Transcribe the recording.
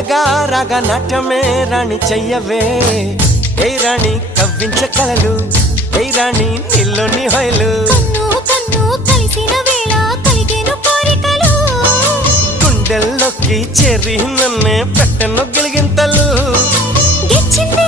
మెల్లగా రాగా నాట్యమే రాణి చెయ్యవే ఏ రాణి కవ్వించ కలలు ఏ రాణి నీలోని హొయలు కన్ను కన్ను కలిసిన వేళ కలిగేను కోరికలు గుండెల్లోకి చేరి నన్నే పెట్టను గిలిగింతలు గిచ్చింది